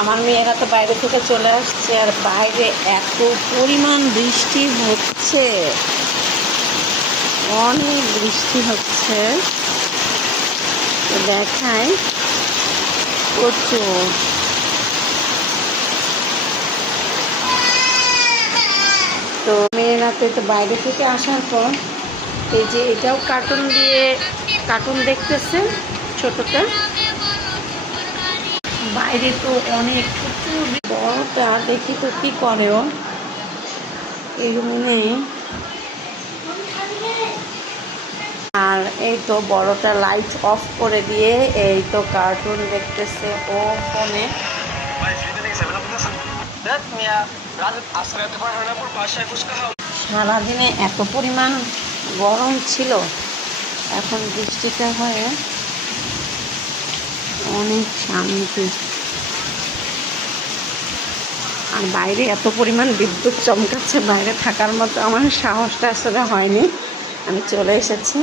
আমার মেয়েরা তো বাইরে থেকে চলে আসছে, আর বাইরে এত পরিমাণ বৃষ্টি হচ্ছে, অনেক বৃষ্টি হচ্ছে। দেখায় প্রচুর। তো মেয়েরা তো বাইরে থেকে আসার পর এই যে এটাও কার্টুন দেখতেছে ছোটটা। বাইরে তো অনেক প্রচুর, বড়টা দেখি তো কি করে ও এই রুমে নেই। আর এই তো বড়টা লাইট অফ করে দিয়ে এই তো কার্টুন দেখতেছে ও ফোনে। সারাদিনে এত পরিমাণ গরম ছিল, এখন বৃষ্টিটা হয়ে অনেক শান্তি। আর বাইরে এত পরিমাণ বিদ্যুৎ চমকাচ্ছে, বাইরে থাকার মতো আমার সাহসটা আসলে হয়নি, আমি চলে এসেছি।